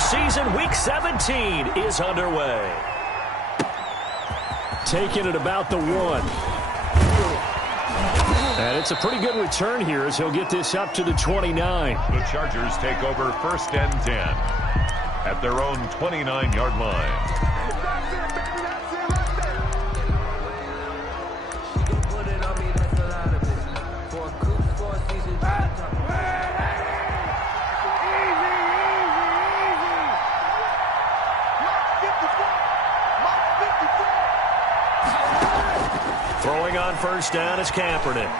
season, Week 17 is underway. Taking it about the 1. And it's a pretty good return here as he'll get this up to the 29. The Chargers take over 1st and 10 at their own 29-yard line. Throwing on 1st down is Kaepernick.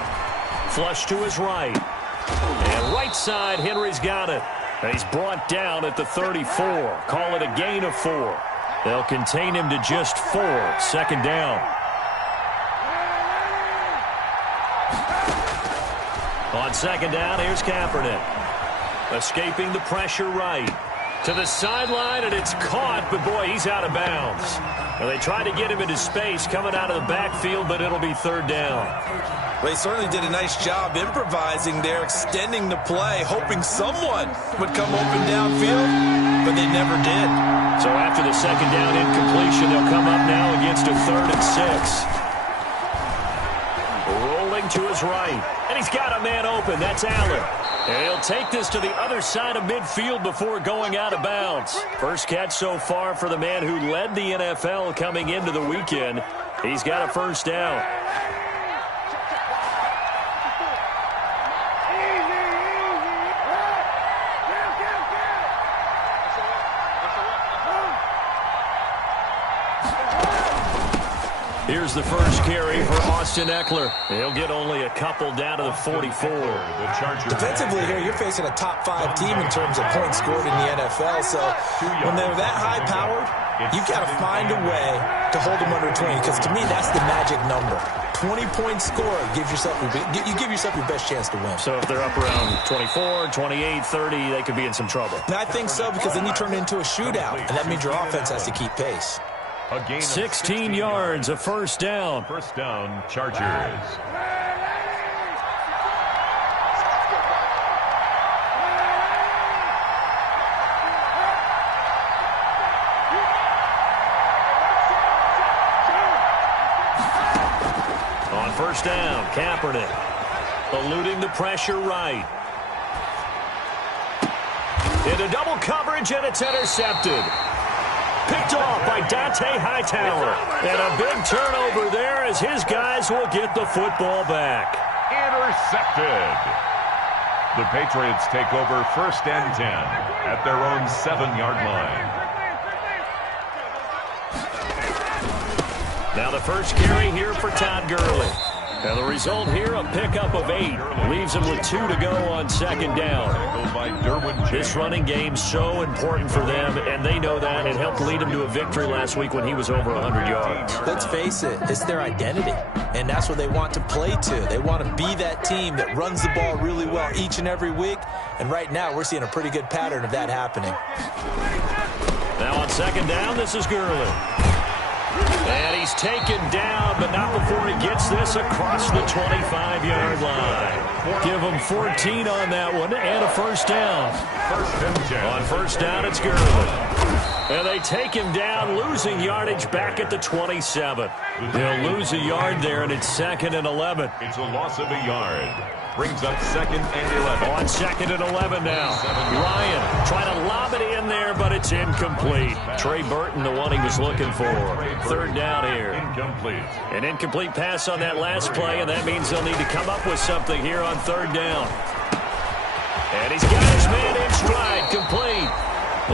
Flush to his right. And right side, Henry's got it. And he's brought down at the 34. Call it a gain of 4. They'll contain him to just 4. 2nd down. On 2nd down, here's Kaepernick. Escaping the pressure right. To the sideline, and it's caught, but boy, he's out of bounds. Well, they tried to get him into space coming out of the backfield, but it'll be 3rd down. Well, they certainly did a nice job improvising there, extending the play, hoping someone would come open downfield, but they never did. So after the 2nd down incompletion, they'll come up now against a 3rd and 6. Rolling to his right, and he's got a man open. That's Allen. And he'll take this to the other side of midfield before going out of bounds. First catch so far for the man who led the NFL coming into the weekend. He's got a 1st down. Here's the first carry for Austin Eckler. He'll get only a couple down to the 44. Defensively here, you're facing a top 5 team in terms of points scored in the NFL. So when they're that high-powered, you've got to find a way to hold them under 20. Because to me, that's the magic number. 20-point score gives yourself you give yourself your best chance to win. So if they're up around 24, 28, 30, they could be in some trouble. And I think so, because then you turn it into a shootout, and that means your offense has to keep pace. 16 yards, a 1st down. 1st down, Chargers. On 1st down, Kaepernick eluding the pressure right. Into double coverage, and it's intercepted. Picked off by Dante Hightower. And a big turnover there as his guys will get the football back. Intercepted. The Patriots take over 1st and 10 at their own 7-yard line. Now the first carry here for Todd Gurley. And the result here, a pickup of 8. Leaves him with 2 to go on 2nd down. This running game's so important for them, and they know that. It helped lead him to a victory last week when he was over 100 yards. Let's face it, it's their identity, and that's what they want to play to. They want to be that team that runs the ball really well each and every week, and right now we're seeing a pretty good pattern of that happening. Now on 2nd down, this is Gurley. And he's taken down, but not before he gets this across the 25-yard line. Give him 14 on that one and a 1st down. On 1st down, it's Gurley. And they take him down, losing yardage back at the 27. They'll lose a yard there, and it's 2nd and 11. It's a loss of a yard. Brings up 2nd and 11. On 2nd and 11 now. Ryan trying to lob it in there, but it's incomplete. Trey Burton, the one he was looking for. 3rd down here. Incomplete. An incomplete pass on that last play, and that means they'll need to come up with something here on 3rd down. And he's got his man in stride, complete.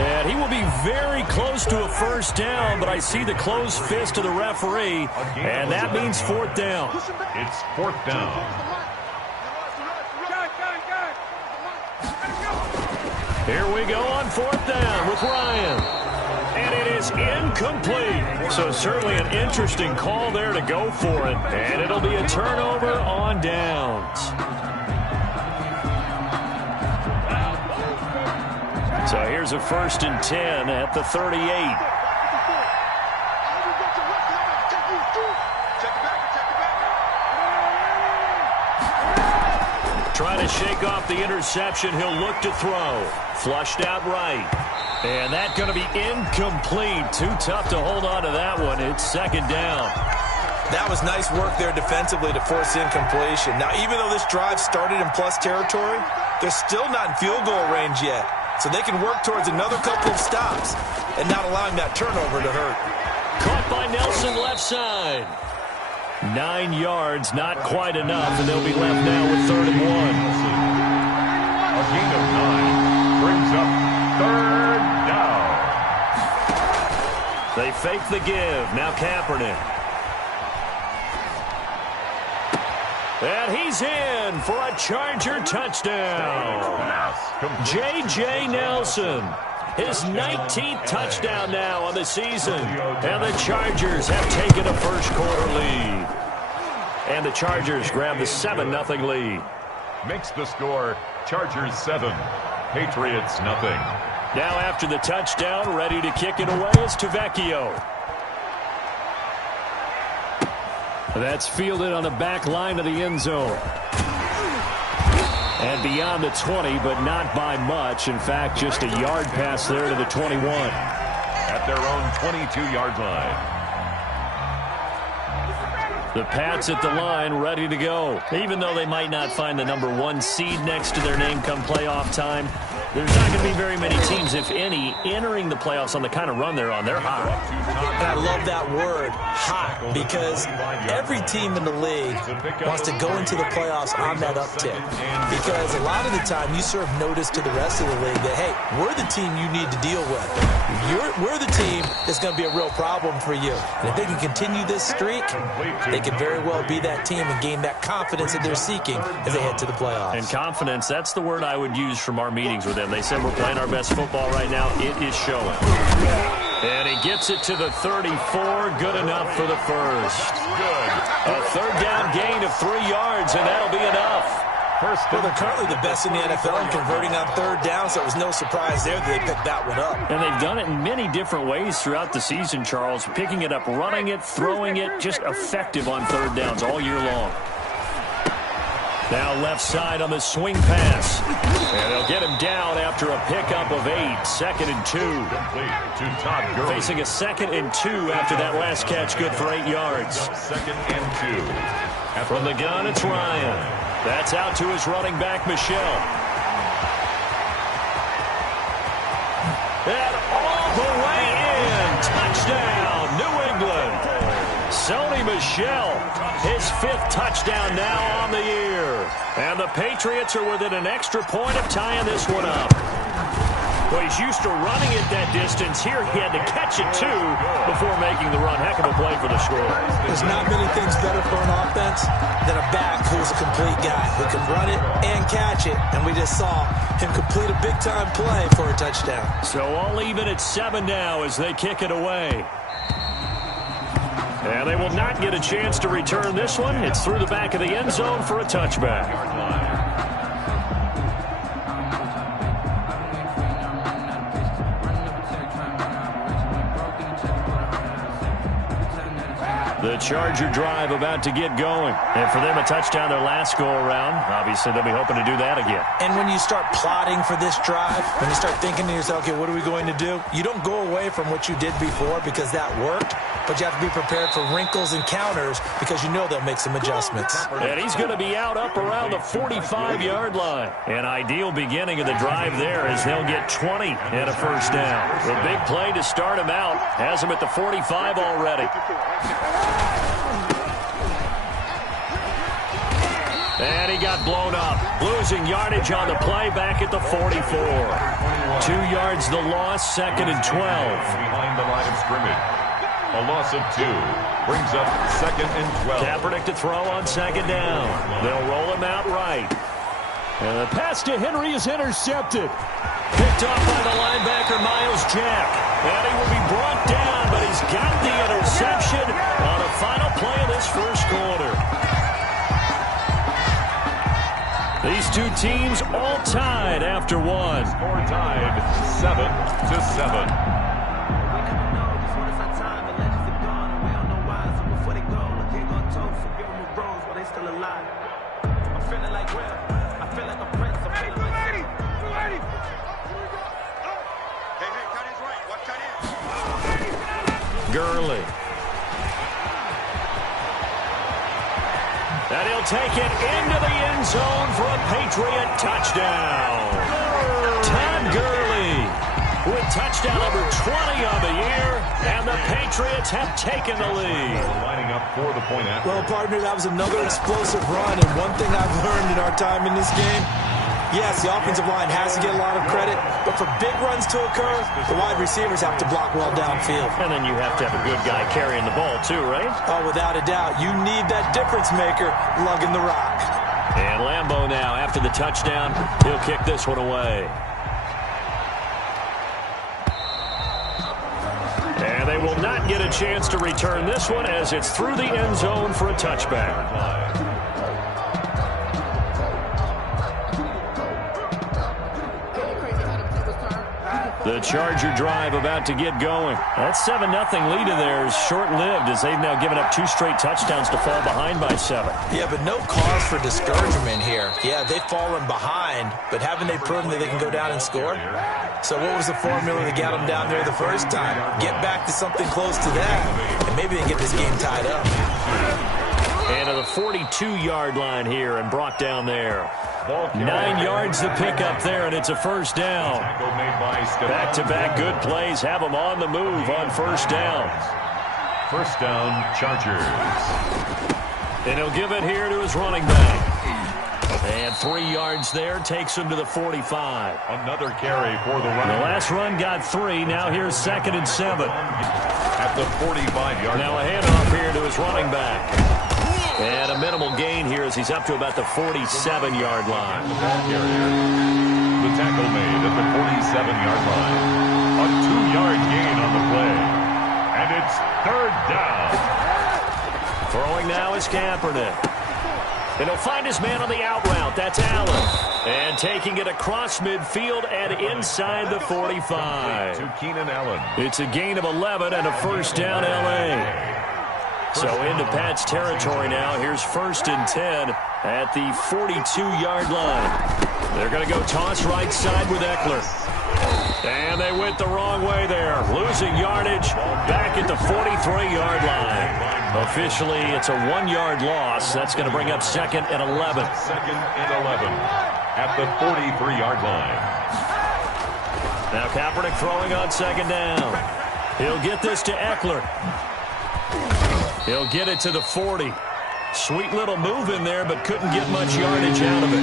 And he will be very close to a 1st down, but I see the closed fist of the referee, and that means 4th down. It's 4th down. Here we go on 4th down with Ryan. And it is incomplete. So certainly an interesting call there to go for it. And it'll be a turnover on downs. So here's a 1st and 10 at the 38. Trying to shake off the interception. He'll look to throw. Flushed out right. And that's going to be incomplete. Too tough to hold on to that one. It's second down. That was nice work there defensively to force incompletion. Now, even though this drive started in plus territory, they're still not in field goal range yet. So they can work towards another couple of stops and not allowing that turnover to hurt. Caught by Nelson left side. 9 yards, not quite enough, and they'll be left now with 3rd and 1. A gain of 9 brings up 3rd down. They fake the give. Now Kaepernick. And he's in for a Charger touchdown. J.J. Nelson, his 19th touchdown now on the season. And the Chargers have taken a first-quarter lead. And the Chargers grab the 7-0 lead. Makes the score Chargers 7, Patriots nothing. Now after the touchdown, ready to kick it away is Tavecchio. That's fielded on the back line of the end zone. And beyond the 20, but not by much. In fact, just a yard pass there to the 21. At their own 22-yard line. The Pats at the line, ready to go. Even though they might not find the number 1 seed next to their name come playoff time, there's not going to be very many teams, if any, entering the playoffs on the kind of run they're on. They're hot. And I love that word, hot, because every team in the league wants to go into the playoffs on that uptick. Because a lot of the time you serve notice to the rest of the league that, hey, we're the team you need to deal with. We're the team that's going to be a real problem for you. And if they can continue this streak, they can very well be that team and gain that confidence that they're seeking as they head to the playoffs. And confidence, that's the word I would use from our meetings with them. They said we're playing our best football right now. It is showing. And he gets it to the 34. Good enough for the first. A 3rd down gain of 3 yards, and that'll be enough. Well, they're currently the best in the NFL in converting on 3rd down, so it was no surprise there that they picked that one up. And they've done it in many different ways throughout the season, Charles. Picking it up, running it, throwing it, just effective on 3rd downs all year long. Now left side on the swing pass. And they'll get him down after a pickup of 8. 2nd and 2. To Todd Gurley. Facing a 2nd and 2 after that last catch, good for 8 yards. 2nd and 2. From the gun, it's Ryan. That's out to his running back, Michelle. And all the way in. Touchdown, New England. Sony Michel, his 5th touchdown now on the year. And the Patriots are within an extra point of tying this one up. Well, he's used to running it that distance. Here he had to catch it, too, before making the run. Heck of a play for the score. There's not many things better for an offense than a back who's a complete guy who can run it and catch it. And we just saw him complete a big-time play for a touchdown. So all even at 7 now as they kick it away. And they will not get a chance to return this one. It's through the back of the end zone for a touchback. The Charger drive about to get going. And for them, a touchdown their last go-around. Obviously, they'll be hoping to do that again. And when you start plotting for this drive, when you start thinking to yourself, okay, what are we going to do? You don't go away from what you did before because that worked, but you have to be prepared for wrinkles and counters because you know they'll make some adjustments. And he's going to be out up around the 45-yard line. An ideal beginning of the drive there as they'll get 20 and a first down. A big play to start him out. Has him at the 45 already. And he got blown up. Losing yardage on the play back at the 44. 2 yards the loss, 2nd and 12. Behind the line of scrimmage. A loss of 2 brings up 2nd and 12. Kaepernick to throw on 2nd down. They'll roll him out right. And the pass to Henry is intercepted. Picked off by the linebacker, Miles Jack. And he will be brought down, but he's got the interception on the final play of this first quarter. These two teams all tied after one. Score tied 7-7. Hey, Gurley. And he'll take it into the end zone for a Patriot touchdown. Todd Gurley with touchdown number 20 on the year, and the Patriots have taken the lead. Lining up for the point after. Well, partner, that was another explosive run, and one thing I've learned in our time in this game, yes, the offensive line has to get a lot of credit, but for big runs to occur, the wide receivers have to block well downfield. And then you have to have a good guy carrying the ball too, right? Oh, without a doubt. You need that difference maker lugging the rock. And Lambeau now, after the touchdown, he'll kick this one away. And they will not get a chance to return this one as it's through the end zone for a touchback. The Charger drive about to get going. That 7-0 lead of theirs short-lived as they've now given up 2 straight touchdowns to fall behind by 7. Yeah, but no cause for discouragement here. Yeah, they've fallen behind, but haven't they proven that they can go down and score? So what was the formula that got them down there the first time? Get back to something close to that, and maybe they get this game tied up. And to the 42-yard line here and brought down there. 9 yards to pick up there, and it's a first down. Back-to-back good plays have them on the move on first down. First down, Chargers. And he'll give it here to his running back. And 3 yards there takes him to the 45. Another carry for the running. The last run got 3. Now here's 2nd and 7. At the 45-yard line. Now a handoff here to his running back. And a minimal gain here as he's up to about the 47-yard line. The tackle made at the 47-yard line. A 2-yard gain on the play. And it's third down. Throwing now is Kaepernick. And he'll find his man on the out route. That's Allen. And taking it across midfield and inside the 45. To Keenan Allen. It's a gain of 11 and a first down, L.A. So into Pat's territory now. Here's 1st and 10 at the 42-yard line. They're going to go toss right side with Eckler. And they went the wrong way there. Losing yardage back at the 43-yard line. Officially, it's a 1-yard loss. That's going to bring up 2nd and 11. 2nd and 11 at the 43-yard line. Now Kaepernick throwing on 2nd down. He'll get this to Eckler. He'll get it to the 40. Sweet little move in there, but couldn't get much yardage out of it.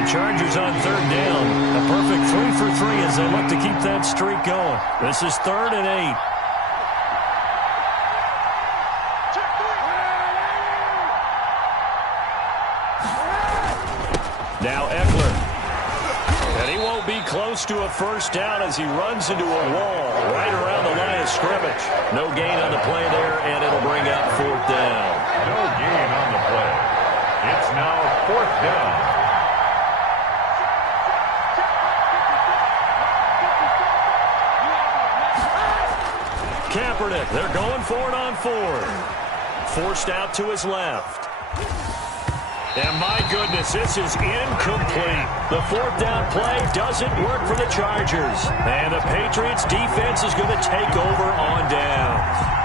The Chargers on 3rd down. A perfect 3 for 3 as they look to keep that streak going. This is 3rd and 8. Now Eckler. And he won't be close to a first down as he runs into a wall right around the line of scrimmage. No gain on the play there, and it'll bring up 4th down. No gain on the play. It's now 4th down. Kaepernick, they're going for it on 4th. Forced out to his left. And my goodness, this is incomplete. The 4th down play doesn't work for the Chargers. And the Patriots defense is going to take over on downs.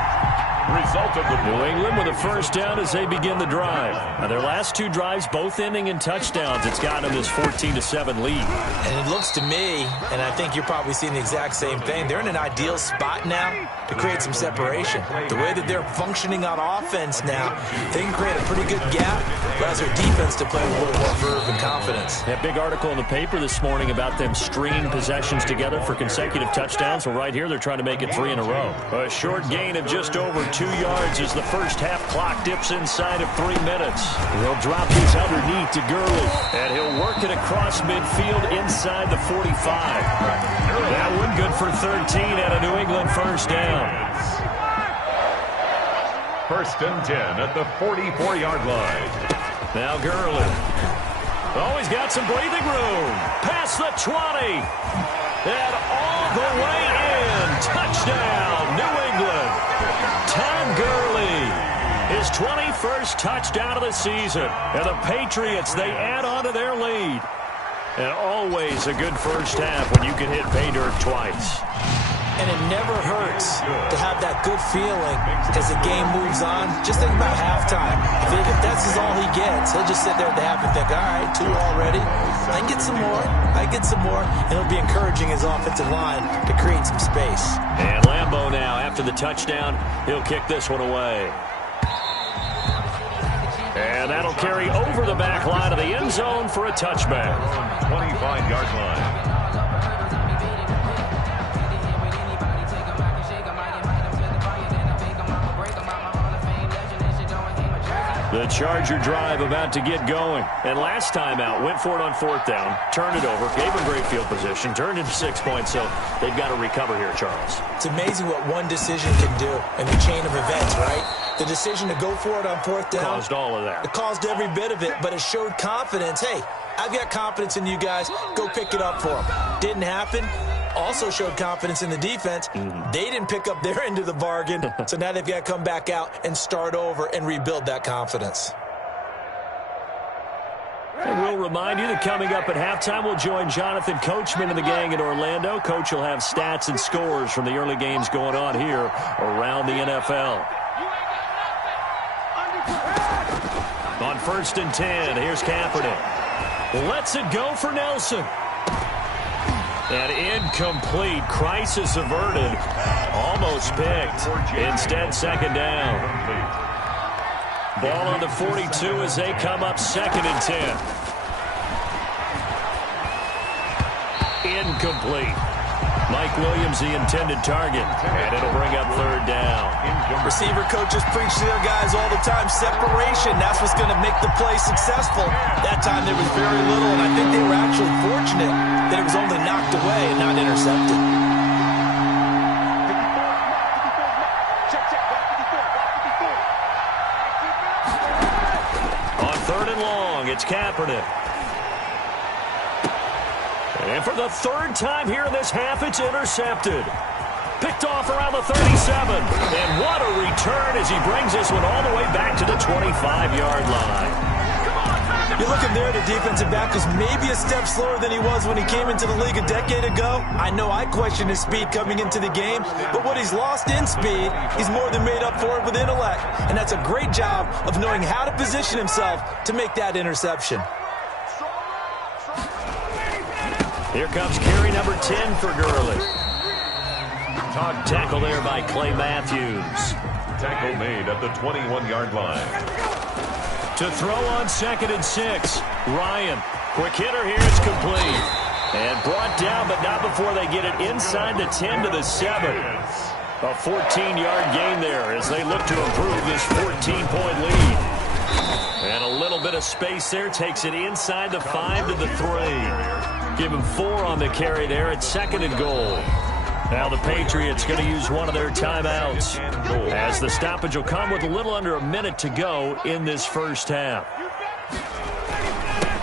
Result of the New England with a first down as they begin the drive. Now their last 2 drives both ending in touchdowns. It's gotten them this 14-7 lead. And it looks to me, and I think you're probably seeing the exact same thing, they're in an ideal spot now to create some separation. The way that they're functioning on offense now, they can create a pretty good gap, allows their defense to play with a little more verve and confidence. That big article in the paper this morning about them stringing possessions together for consecutive touchdowns. Well, right here they're trying to make it 3 in a row. A short gain of just over 2 yards as the first half clock dips inside of 3 minutes. He'll drop his underneath to Gurley, and he'll work it across midfield inside the 45. That one good for 13 and a New England first down. 1st and 10 at the 44-yard line. Now Gurley. Oh, he's got some breathing room. Past the 20. And all the way in. Touchdown, New England. Todd Gurley. His 21st touchdown of the season. And the Patriots, they add on to their lead. And always a good first half when you can hit pay dirt twice. And it never hurts to have that good feeling as the game moves on. Just think about halftime. If that's all he gets, he'll just sit there at the half and think, all right, 2 already. I can get some more. I get some more. And it'll be encouraging his offensive line to create some space. And Lambeau now, after the touchdown, he'll kick this one away. And that'll carry over the back line of the end zone for a touchback. 25-yard line. The Charger drive about to get going. And last time out, went for it on 4th down, turned it over, gave him great field position, turned into 6 points, so they've got to recover here, Charles. It's amazing what one decision can do in the chain of events, right? The decision to go for it on 4th down. Caused all of that. It caused every bit of it, but it showed confidence. Hey, I've got confidence in you guys. Go pick it up for them. Didn't happen. Also showed confidence in the defense. They didn't pick up their end of the bargain, so now they've got to come back out and start over and rebuild that confidence. And we'll remind you that coming up at halftime, we'll join Jonathan Coachman and the gang in Orlando. Coach will have stats and scores from the early games going on here around the NFL. On 1st and 10, here's Kaepernick. Lets it go for Nelson. An incomplete, crisis averted, almost picked. Instead, 2nd down. Ball on the 42 as they come up 2nd and 10. Incomplete. Mike Williams, the intended target, and it'll bring up 3rd down. Receiver coaches preach to their guys all the time. Separation, that's what's going to make the play successful. That time there was very little, and I think they were actually fortunate that it was only knocked away and not intercepted. On 3rd and long, it's Kaepernick. And for the 3rd time here in this half, it's intercepted. Picked off around the 37. And what a return as he brings this one all the way back to the 25-yard line. You're looking there, the defensive back was maybe a step slower than he was when he came into the league a decade ago. I know I questioned his speed coming into the game, but what he's lost in speed, he's more than made up for it with intellect. And that's a great job of knowing how to position himself to make that interception. Here comes carry number 10 for Gurley. Tackle there by Clay Matthews. Tackle made at the 21-yard line. To throw on 2nd and 6. Ryan. Quick hitter here. It's complete. And brought down, but not before they get it inside the 10 to the 7. A 14-yard gain there as they look to improve this 14-point lead. And a little bit of space there. Takes it inside the 5 to the 3. Give him 4 on the carry there at 2nd and goal. Now the Patriots going to use one of their timeouts as the stoppage will come with a little under a minute to go in this first half.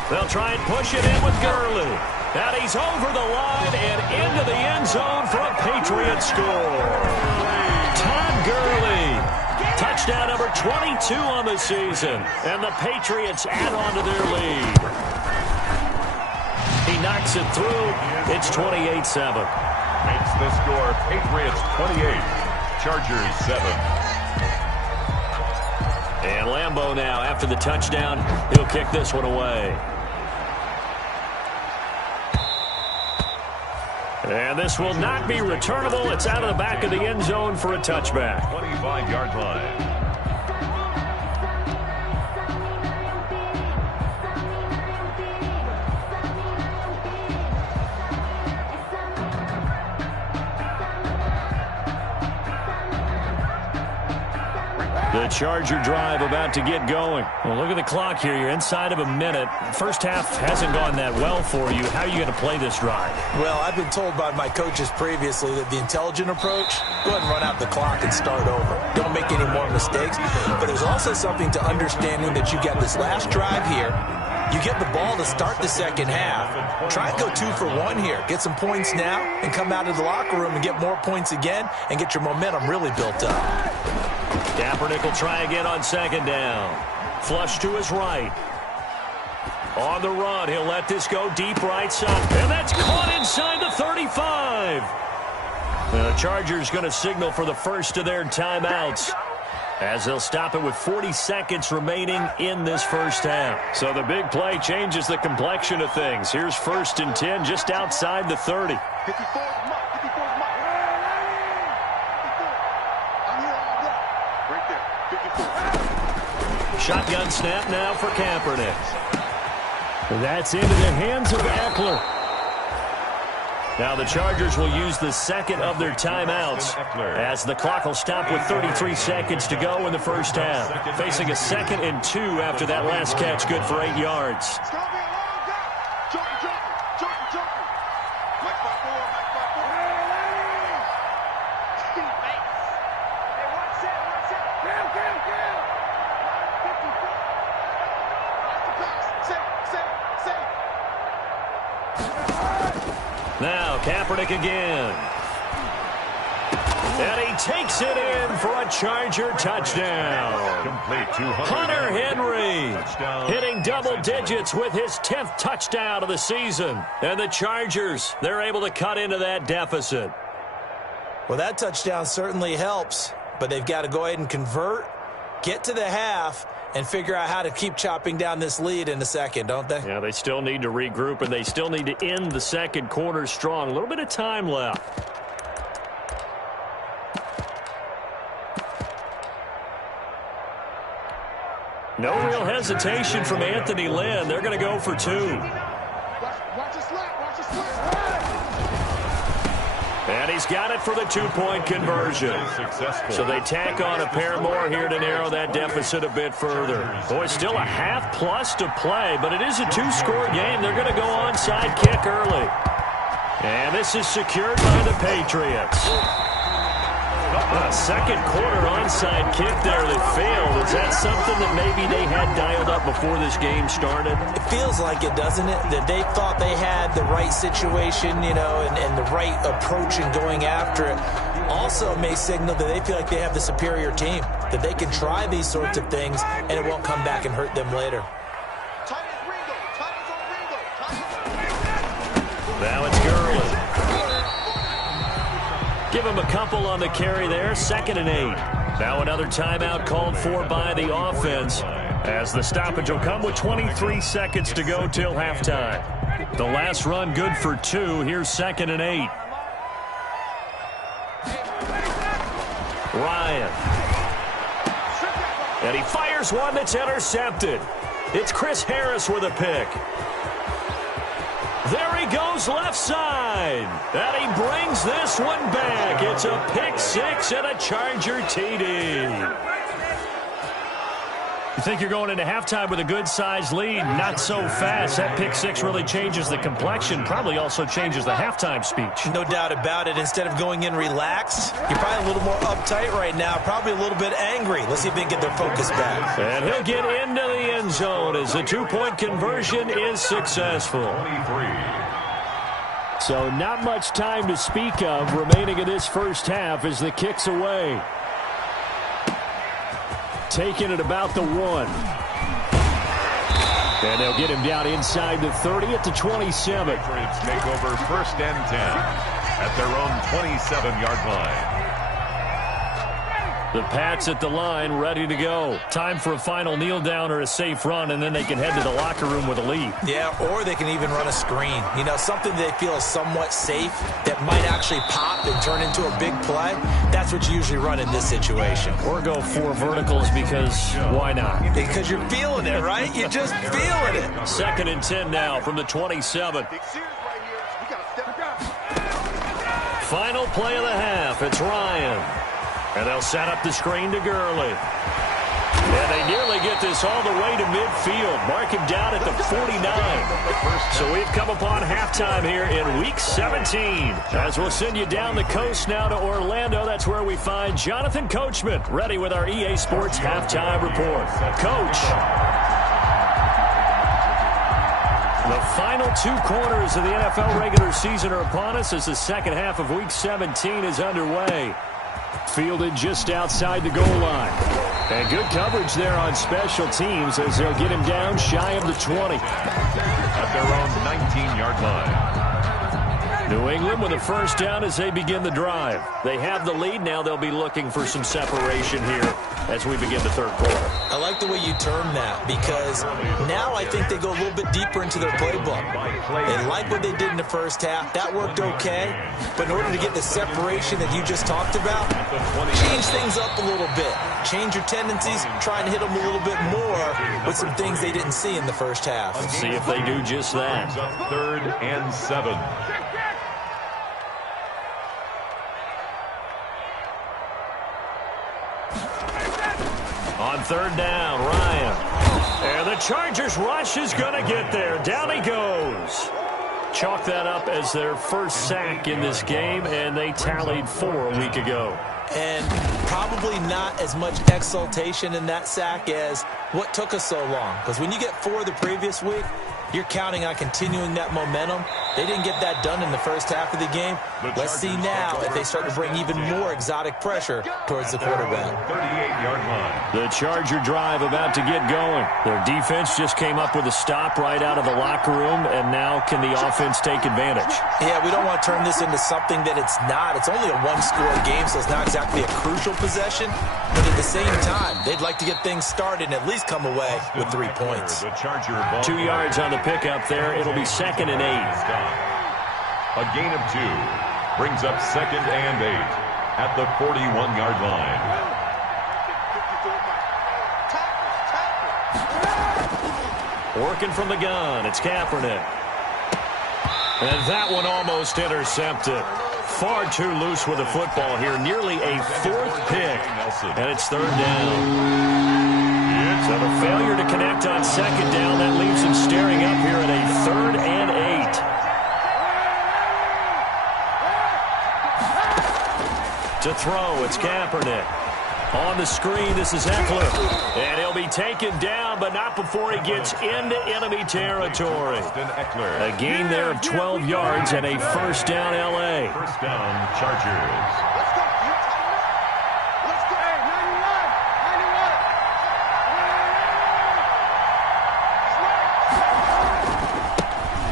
They'll try and push it in with Gurley. And he's over the line and into the end zone for a Patriot score. Todd Gurley. Touchdown number 22 on the season. And the Patriots add on to their lead. He knocks it through. It's 28-7. Makes the score Patriots 28, Chargers 7. And Lambeau now, after the touchdown, he'll kick this one away. And this will not be returnable. It's out of the back of the end zone for a touchback. 25-yard line. The Charger drive about to get going. Well, look at the clock here. You're inside of a minute. First half hasn't gone that well for you. How are you going to play this drive? Well, I've been told by my coaches previously that the intelligent approach, go ahead and run out the clock and start over. Don't make any more mistakes. But there's also something to understanding that you got this last drive here. You get the ball to start the second half. Try and go 2 for 1 here. Get some points now and come out of the locker room and get more points again and get your momentum really built up. Kaepernick will try again on 2nd down. Flush to his right. On the run, he'll let this go deep right side. And that's caught inside the 35. The Chargers going to signal for the first of their timeouts, as they'll stop it with 40 seconds remaining in this first half. So the big play changes the complexion of things. Here's 1st and 10 just outside the 30. 54 is Mike. 54 is Mike. I'm here all day. Right there. 54. Shotgun snap now for Kaepernick. That's into the hands of Eckler. Now the Chargers will use the second of their timeouts as the clock will stop with 33 seconds to go in the first half. Facing a 2nd and 2 after that last catch, good for 8 yards. It's going to be a long day. Jumping. Mike 5-4, Mike 5-4. Hey, watch that. Kill. 54. Watch the pass. Save. Now Kaepernick again. And he takes it in for a Charger touchdown. Complete to Hunter Henry hitting double digits with his 10th touchdown of the season. And the Chargers, they're able to cut into that deficit. Well, that touchdown certainly helps, but they've got to go ahead and convert, get to the half, and figure out how to keep chopping down this lead in a second, don't they? Yeah, they still need to regroup, and they still need to end the second quarter strong. A little bit of time left. No real hesitation from Anthony Lynn. They're going to go for 2. Watch the slap. And he's got it for the 2-point conversion. So they tack on a pair more here to narrow that deficit a bit further. Boy, still a half plus to play, but it is a 2-score game. They're going to go onside kick early. And this is secured by the Patriots. A second quarter onside kick there that failed. Is that something that maybe they had dialed up before this game started? It feels like it, doesn't it? That they thought they had the right situation, and the right approach in going after it. Also may signal that they feel like they have the superior team, that they can try these sorts of things, and it won't come back and hurt them later. Now it's Gurley. Give him a couple on the carry there. 2nd and 8. Now another timeout called for by the offense, as the stoppage will come with 23 seconds to go till halftime. The last run good for 2. Here's 2nd and 8. Ryan. And he fires one that's intercepted. It's Chris Harris with a pick. There he goes left side. And he brings this one back. It's a pick 6 and a Charger TD. You think you're going into halftime with a good-sized lead? Not so fast. That pick 6 really changes the complexion. Probably also changes the halftime speech. No doubt about it. Instead of going in relaxed, you're probably a little more uptight right now. Probably a little bit angry. Let's see if they can get their focus back. And he'll get into the end zone as the 2-point conversion is successful. 23. So not much time to speak of remaining in this first half as the kick's away. Taking it about the 1. And they'll get him down inside the 30 at the 27. Patriots take over 1st and 10 at their own 27-yard line. The Pats at the line, ready to go. Time for a final kneel down or a safe run, and then they can head to the locker room with a lead. Yeah, or they can even run a screen. You know, something they feel is somewhat safe that might actually pop and turn into a big play. That's what you usually run in this situation. Or go 4 verticals because why not? Because you're feeling it, right? You're just feeling it. 2nd and 10 now from the 27. Final play of the half. It's Ryan. And they'll set up the screen to Gurley. And they nearly get this all the way to midfield. Mark him down at the 49. So we've come upon halftime here in Week 17. As we'll send you down the coast now to Orlando. That's where we find Jonathan Coachman, ready with our EA Sports Halftime Report. Coach. The final 2 quarters of the NFL regular season are upon us as the second half of Week 17 is underway. Fielded just outside the goal line. And good coverage there on special teams as they'll get him down shy of the 20. At their own 19-yard line. New England with a first down as they begin the drive. They have the lead. Now they'll be looking for some separation here as we begin the third quarter. I like the way you term that because now I think they go a little bit deeper into their playbook. They like what they did in the first half. That worked okay. But in order to get the separation that you just talked about, change things up a little bit. Change your tendencies, try and hit them a little bit more with some things they didn't see in the first half. Let's see if they do just that. 3rd and 7. On 3rd down, Ryan. And the Chargers rush is going to get there. Down he goes. Chalk that up as their first sack in this game, and they tallied 4 a week ago. And probably not as much exultation in that sack as what took us so long. Because when you get 4 the previous week, you're counting on continuing that momentum. They didn't get that done in the first half of the game. Let's see now if they start to bring even more exotic pressure towards the quarterback. 38-yard line. The Charger drive about to get going. Their defense just came up with a stop right out of the locker room, and now can the offense take advantage? Yeah, we don't want to turn this into something that it's not. It's only a one-score game, so it's not exactly a crucial possession. But at the same time, they'd like to get things started and at least come away with 3 points. 2 yards on the pickup there. It'll be 2nd and 8. A gain of 2 brings up 2nd and 8 at the 41-yard line. Working from the gun, it's Kaepernick. And that one almost intercepted. Far too loose with the football here. Nearly a 4th pick. And it's 3rd down. So the failure to connect on 2nd down, that leaves him staring up here at a 3rd and 8. To throw, it's Kaepernick. On the screen, this is Eckler. And he'll be taken down, but not before he gets into enemy territory. A gain there of 12 yards and a first down, L.A. First down, Chargers.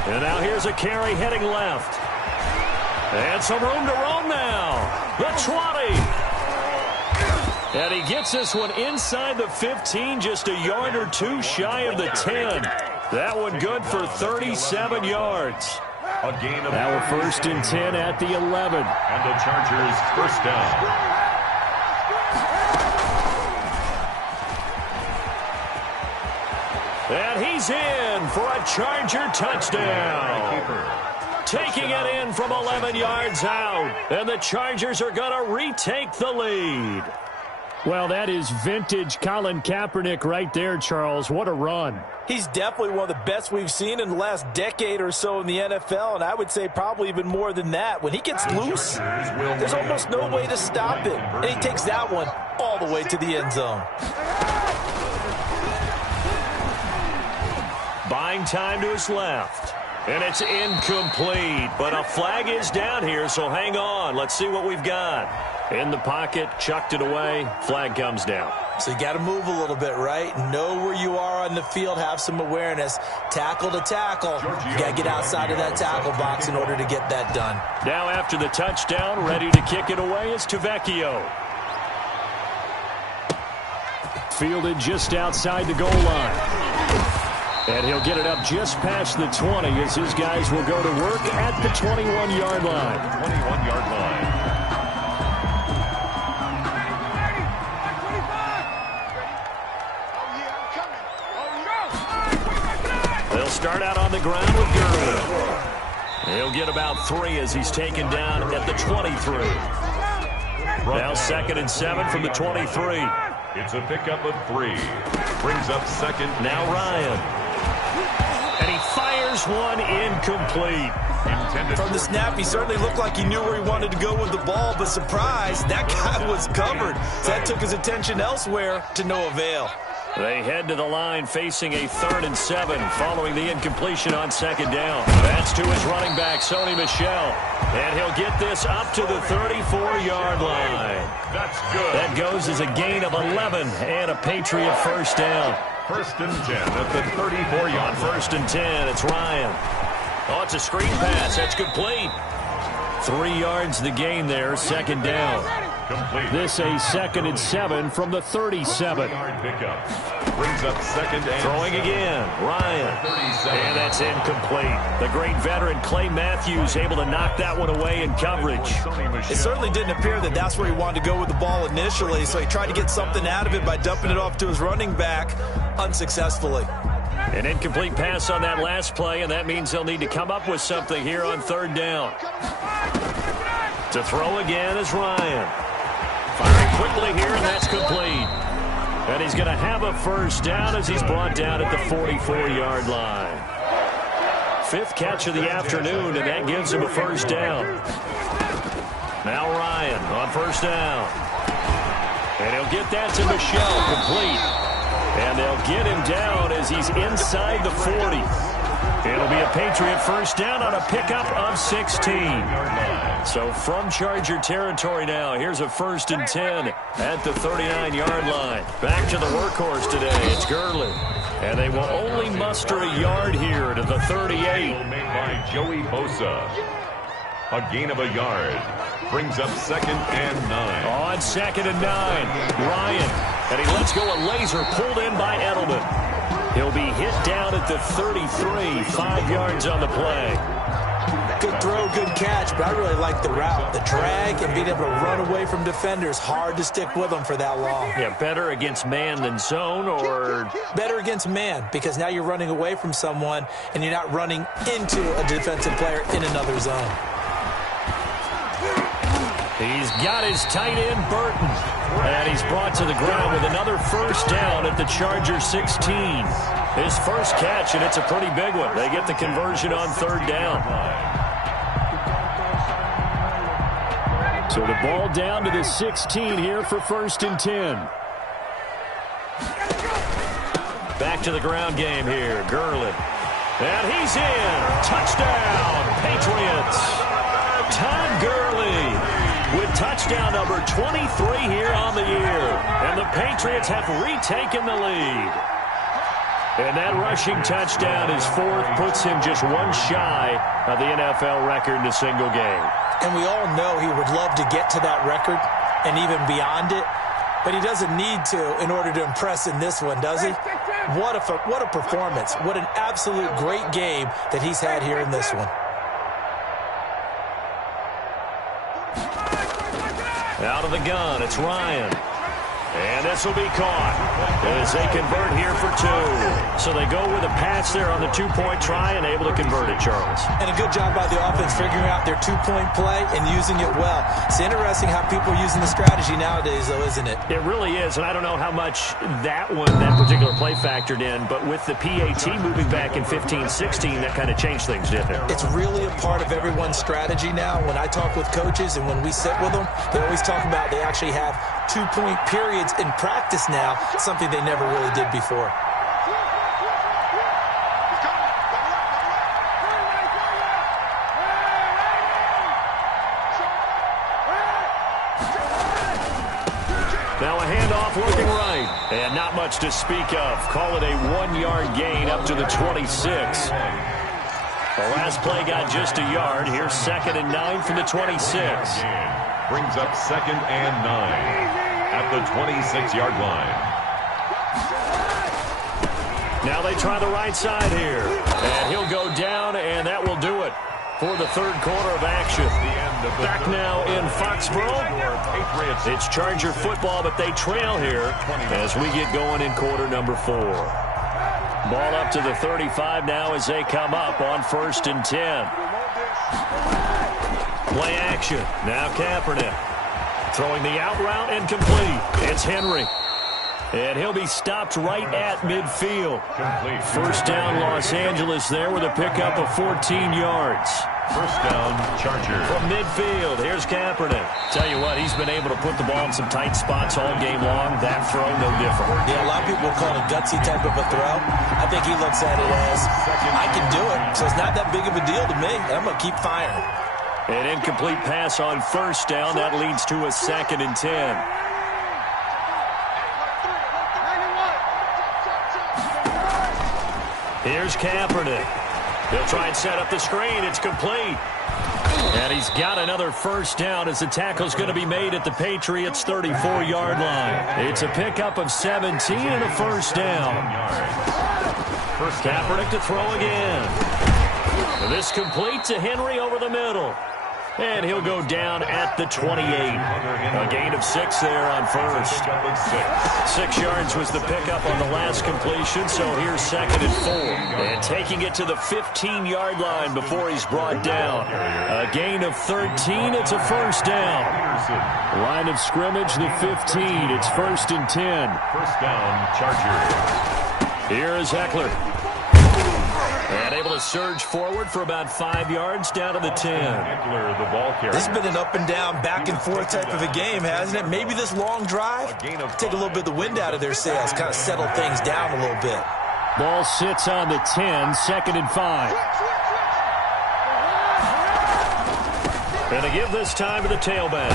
And now here's a carry heading left. And some room to roam now. The 20. And he gets this one inside the 15, just a yard or 2 shy of the 10. That one good for 37 yards. Now a 1st and 10 at the 11. And the Chargers first down. And he's in for a Charger touchdown. Taking it in from 11 yards out. And the Chargers are going to retake the lead. Well, that is vintage Colin Kaepernick right there, Charles. What a run. He's definitely one of the best we've seen in the last decade or so in the NFL, and I would say probably even more than that. When he gets loose, there's almost no way to stop him. And he takes that one all the way to the end zone. Buying time to his left. And it's incomplete, but a flag is down here, so hang on. Let's see what we've got. In the pocket, chucked it away, flag comes down. So you got to move a little bit, right? Know where you are on the field, have some awareness. Tackle to tackle. You got to get outside of that tackle box in order to get that done. Now after the touchdown, ready to kick it away is Tavecchio. Fielded just outside the goal line. And he'll get it up just past the 20 as his guys will go to work at the 21-yard line. 21-yard line. They'll start out on the ground with Gurley. He'll get about 3 as he's taken down at the 23. Now 2nd and 7 from the 23. It's a pickup of 3. Brings up 2nd. Now Ryan. And he fires one incomplete. From the snap, he certainly looked like he knew where he wanted to go with the ball, but surprise, that guy was covered. So that took his attention elsewhere to no avail. They head to the line facing a 3rd and 7 following the incompletion on 2nd down. That's to his running back, Sony Michel. And he'll get this up to the 34-yard line. That's good. That goes as a gain of 11 and a Patriot first down. 1st and 10 at the 34-yard line. On 1st and 10, it's Ryan. Oh, it's a screen pass. That's complete. 3 yards the gain there, second down. Complete. This a 2nd and 7 from the 37. Yard pickup. Brings up second and Throwing again, Ryan. 37. And that's incomplete. The great veteran Clay Matthews able to knock that one away in coverage. It certainly didn't appear that that's where he wanted to go with the ball initially, so he tried to get something out of it by dumping it off to his running back unsuccessfully. An incomplete pass on that last play, and that means they'll need to come up with something here on 3rd down. To throw again is Ryan. Firing quickly here, and that's complete. And he's going to have a first down as he's brought down at the 44-yard line. 5th catch of the afternoon, and that gives him a first down. Now Ryan on first down. And he'll get that to Michelle, complete. And they'll get him down as he's inside the 40. It'll be a Patriot first down on a pickup of 16. So from Charger territory now, here's a 1st and 10 at the 39-yard line. Back to the workhorse today, it's Gurley. And they will only muster a yard here to the 38. Made by Joey Bosa. A gain of a yard. Brings up 2nd and 9. On 2nd and 9, Ryan. And he lets go a laser pulled in by Edelman. He'll be hit down at the 33, 5 yards on the play. Good throw, good catch, but I really like the route. The drag and being able to run away from defenders, hard to stick with them for that long. Yeah, better against man than zone, or better against man, because now you're running away from someone and you're not running into a defensive player in another zone. He's got his tight end, Burton. And he's brought to the ground with another first down at the Charger 16. His first catch, and it's a pretty big one. They get the conversion on 3rd down. So the ball down to the 16 here for 1st and 10. Back to the ground game here, Gurley. And he's in. Touchdown, Patriots. Todd Gurley with touchdown number 23 here on the year. And the Patriots have retaken the lead. And that rushing touchdown is 4th, puts him just one shy of the NFL record in a single game. And we all know he would love to get to that record and even beyond it, but he doesn't need to in order to impress in this one, does he? What a performance. What an absolute great game that he's had here in this one. Out of the gun, it's Ryan. And this will be caught as they convert here for 2. So they go with a pass there on the 2-point try and able to convert it, Charles. And a good job by the offense figuring out their 2-point play and using it well. It's interesting how people are using the strategy nowadays, though, isn't it? It really is, and I don't know how much that particular play factored in, but with the PAT moving back in 15-16, that kind of changed things, didn't it? It's really a part of everyone's strategy now. When I talk with coaches and when we sit with them, they always talk about they actually have 2-point periods in practice now, something they never really did before. Now a handoff looking right, and not much to speak of. Call it a 1-yard gain up to the 26. The last play got just a yard. Here's 2nd and 9 from the 26. Brings up 2nd and 9 at the 26-yard line. Now they try the right side here. And he'll go down, and that will do it for the 3rd quarter of action. Back now in Foxborough. It's Charger football, but they trail here as we get going in quarter number 4. Ball up to the 35 now as they come up on 1st and 10. Play action. Now Kaepernick. Throwing the out route and complete. It's Henry. And he'll be stopped right at midfield. Complete. First down Los Angeles there with a pickup of 14 yards. First down, Charger. From midfield, here's Kaepernick. Tell you what, he's been able to put the ball in some tight spots all game long. That throw, no different. Yeah, a lot of people would call it a gutsy type of a throw. I think he looks at it as, I can do it, so it's not that big of a deal to me. I'm going to keep firing. An incomplete pass on first down. That leads to a 2nd and 10. Here's Kaepernick. He'll try and set up the screen. It's complete. And he's got another first down as the tackle's going to be made at the Patriots' 34-yard line. It's a pickup of 17 and a first down. Kaepernick to throw again. And this complete to Henry over the middle. And he'll go down at the 28. A gain of 6 there on first. 6 yards was the pickup on the last completion, so here's 2nd and 4. And taking it to the 15-yard line before he's brought down. A gain of 13, it's a first down. Line of scrimmage, the 15. It's 1st and 10. First down, Chargers. Here is Eckler. And able to surge forward for about 5 yards down to the 10. The ball carrier. This has been an up and down, back and forth type of a game, hasn't it? Maybe this long drive, take a little bit of the wind out of their sails, kind of settle things down a little bit. Ball sits on the 10, 2nd and 5. And to give this time to the tailback.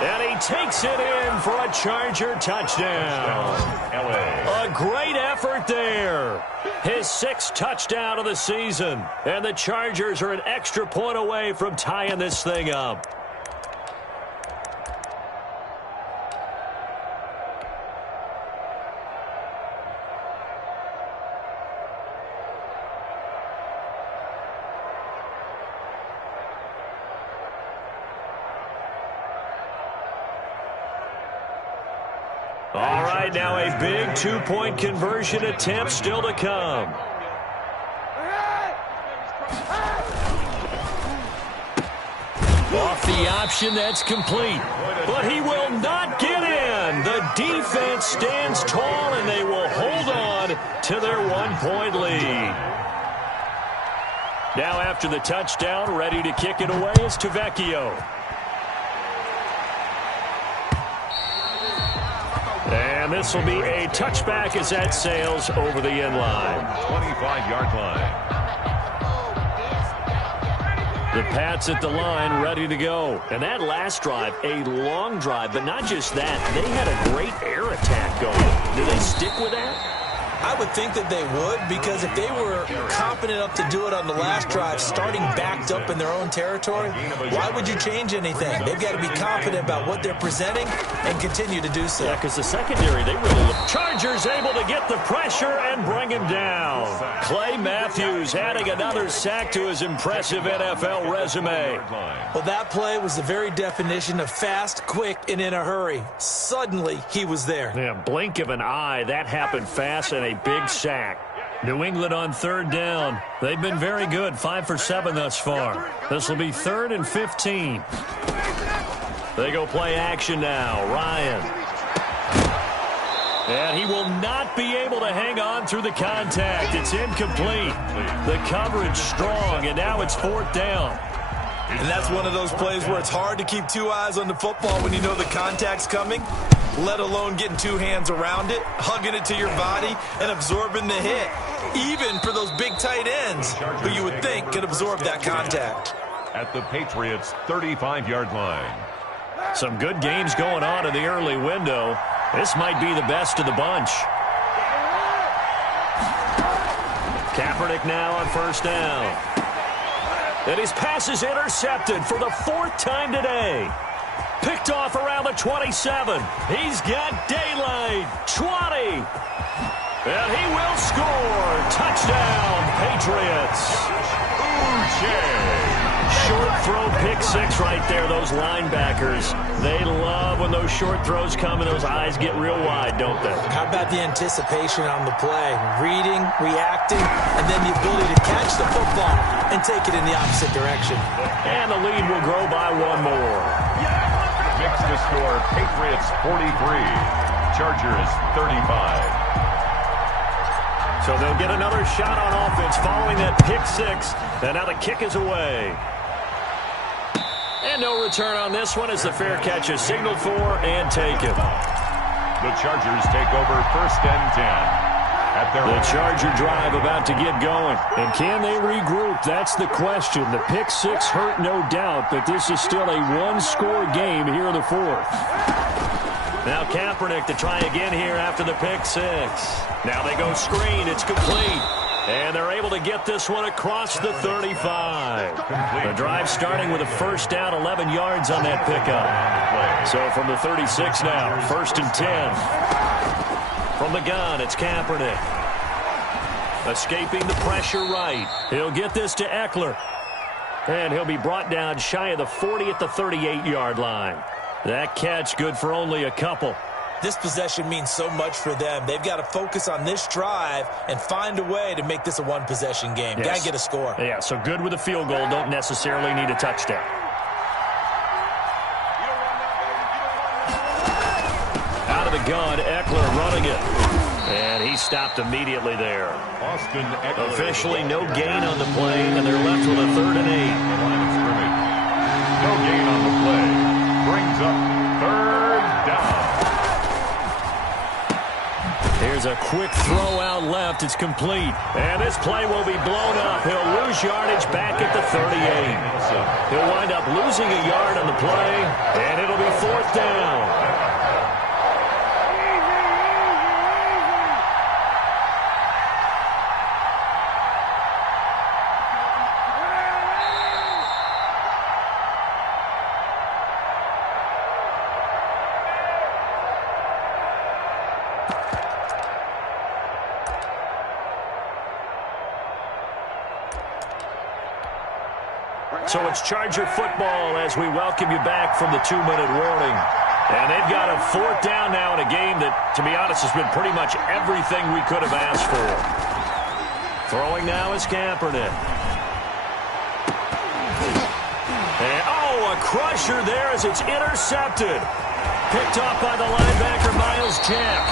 And he takes it in for a Charger touchdown. A great effort there. His 6th touchdown of the season. And the Chargers are an extra point away from tying this thing up. All right, now a big 2-point conversion attempt still to come. Off the option, that's complete. But he will not get in. The defense stands tall, and they will hold on to their 1-point lead. Now after the touchdown, ready to kick it away is Tavecchio. And this will be a touchback as that sails over the end line. 25-yard line. The Pats at the line, ready to go. And that last drive, a long drive, but not just that. They had a great air attack going. Do they stick with that? I would think that they would, because if they were confident enough to do it on the last drive, starting backed up in their own territory, why would you change anything? They've got to be confident about what they're presenting and continue to do so. Yeah, because the secondary, they really look. Chargers able to get the pressure and bring him down. Clay Matthews adding another sack to his impressive NFL resume. Well, that play was the very definition of fast, quick, and in a hurry. Suddenly, he was there. Yeah, blink of an eye, that happened fast and a big sack. New England on 3rd down. They've been very good, 5 for 7 thus far. This will be 3rd and 15. They go play action now. Ryan. And he will not be able to hang on through the contact. It's incomplete. The coverage strong, and now it's 4th down. And that's one of those plays where it's hard to keep 2 eyes on the football when you know the contact's coming, let alone getting 2 hands around it, hugging it to your body, and absorbing the hit, even for those big tight ends who you would think could absorb that contact. At the Patriots' 35-yard line. Some good games going on in the early window. This might be the best of the bunch. Kaepernick now on 1st down. And his pass is intercepted for the 4th time today. Picked off around the 27. He's got daylight. 20. And he will score. Touchdown, Patriots. Short throw, pick 6 right there, those linebackers. They love when those short throws come and those eyes get real wide, don't they? How about the anticipation on the play? Reading, reacting, and then the ability to catch the football and take it in the opposite direction. And the lead will grow by 1 more. Mix the score, Patriots 43, Chargers 35. So they'll get another shot on offense following that pick 6. And now the kick is away. And no return on this one as the fair catch is signaled for and taken. The Chargers take over 1st and 10. The Charger drive about to get going. And can they regroup? That's the question. The pick 6 hurt, no doubt, but this is still a 1-score game here in the 4th. Now Kaepernick to try again here after the pick 6. Now they go screen. It's complete. And they're able to get this one across the 35. The drive starting with a first down, 11 yards on that pickup. So from the 36 now, 1st and 10. From the gun, it's Kaepernick. Escaping the pressure right. He'll get this to Eckler. And he'll be brought down shy of the 40 at the 38-yard line. That catch good for only a couple. This possession means so much for them. They've got to focus on this drive and find a way to make this a one-possession game. Yes. Got to get a score. Yeah, so good with a field goal. Don't necessarily need a touchdown. Out of the gun, Eckler running it. And he stopped immediately there. Officially no gain on the play, and they're left with a 3rd and 8. No gain on the play. Brings up 3rd down. Here's a quick throw out left. It's complete. And this play will be blown up. He'll lose yardage back at the 38. He'll wind up losing a yard on the play, and it'll be 4th down. So it's Charger football as we welcome you back from the 2-minute warning. And they've got a 4th down now in a game that, to be honest, has been pretty much everything we could have asked for. Throwing now is Kaepernick. And, a crusher there as it's intercepted. Picked off by the linebacker, Miles Jack.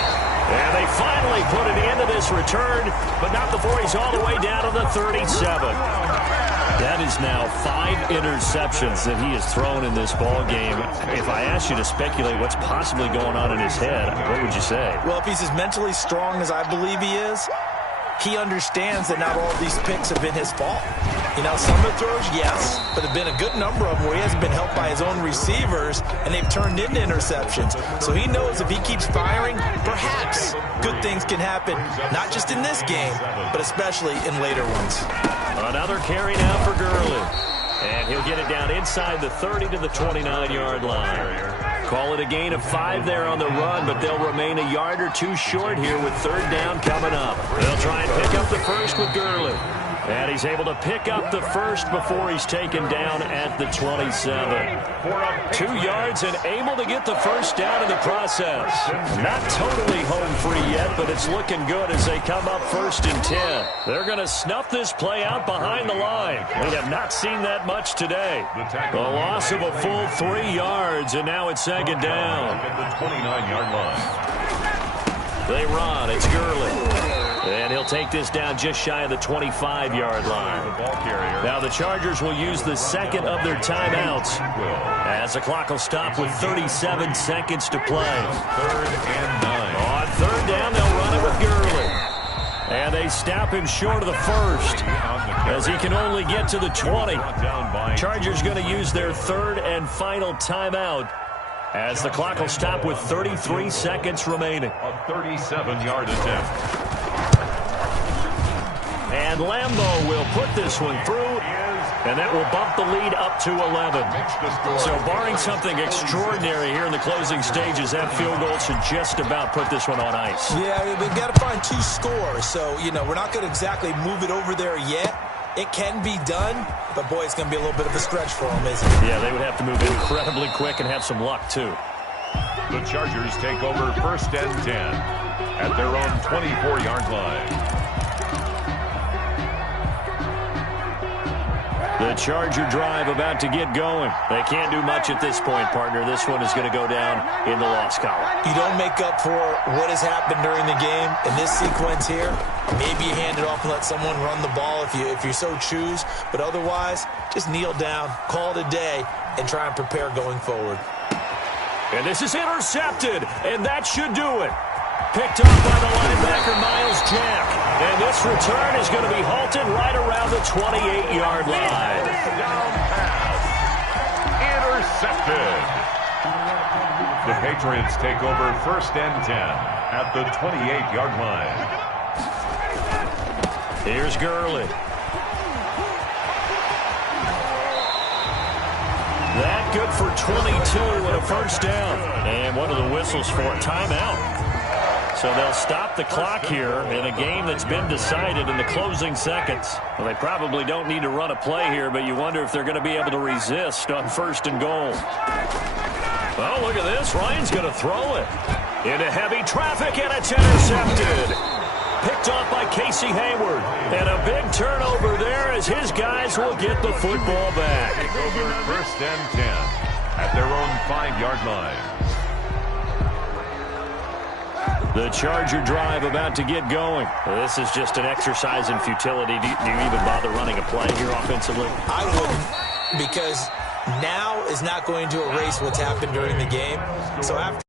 And they finally put an end to this return, but not before he's all the way down to the 37. That is now 5 interceptions that he has thrown in this ball game. If I asked you to speculate what's possibly going on in his head, what would you say? Well, if he's as mentally strong as I believe he is, he understands that not all of these picks have been his fault. You know, some of the throws, yes, but there have been a good number of them where he hasn't been helped by his own receivers, and they've turned into interceptions. So he knows if he keeps firing, perhaps good things can happen, not just in this game, but especially in later ones. Another carry now for Gurley. And he'll get it down inside the 30 to the 29-yard line. Call it a gain of 5 there on the run, but they'll remain a yard or 2 short here with 3rd down coming up. They'll try and pick up the first with Gurley. And he's able to pick up the first before he's taken down at the 27. 2 yards and able to get the first down in the process. Not totally home free yet, but it's looking good as they come up 1st and 10. They're going to snuff this play out behind the line. We have not seen that much today. A loss of a full 3 yards, and now it's 2nd down. At the 29-yard line. They run. It's Gurley. And he'll take this down just shy of the 25-yard line. Now the Chargers will use the second of their timeouts as the clock will stop with 37 seconds to play. 3rd and 9. On 3rd down, they'll run it with Gurley. And they stop him short of the first as he can only get to the 20. Chargers going to use their 3rd and final timeout as the clock will stop with 33 seconds remaining. A 37-yard attempt. And Lambeau will put this one through, and that will bump the lead up to 11. So barring something extraordinary here in the closing stages, that field goal should just about put this one on ice. Yeah, we've got to find 2 scores. So, you know, we're not going to exactly move it over there yet. It can be done, but, boy, it's going to be a little bit of a stretch for them, isn't it? Yeah, they would have to move incredibly quick and have some luck, too. The Chargers take over 1st and 10 at their own 24-yard line. The Charger drive about to get going. They can't do much at this point, partner. This one is going to go down in the loss column. You don't make up for what has happened during the game. In this sequence here, maybe you hand it off and let someone run the ball if you so choose. But otherwise, just kneel down, call it a day, and try and prepare going forward. And this is intercepted, and that should do it. Picked off by the linebacker, Miles Jack. And this return is going to be halted right around the 28-yard line. Down pass. Intercepted. The Patriots take over 1st and 10 at the 28-yard line. Here's Gurley. That good for 22 and a first down. And one of the whistles for a timeout. So they'll stop the clock here in a game that's been decided in the closing seconds. Well, they probably don't need to run a play here, but you wonder if they're going to be able to resist on first and goal. Well, look at this. Ryan's going to throw it into heavy traffic, and it's intercepted. Picked off by Casey Hayward. And a big turnover there as his guys will get the football back. Over first and 10 at their own 5-yard line. The Charger drive about to get going. This is just an exercise in futility. Do you even bother running a play here offensively? I wouldn't, because now is not going to erase what's happened during the game. So after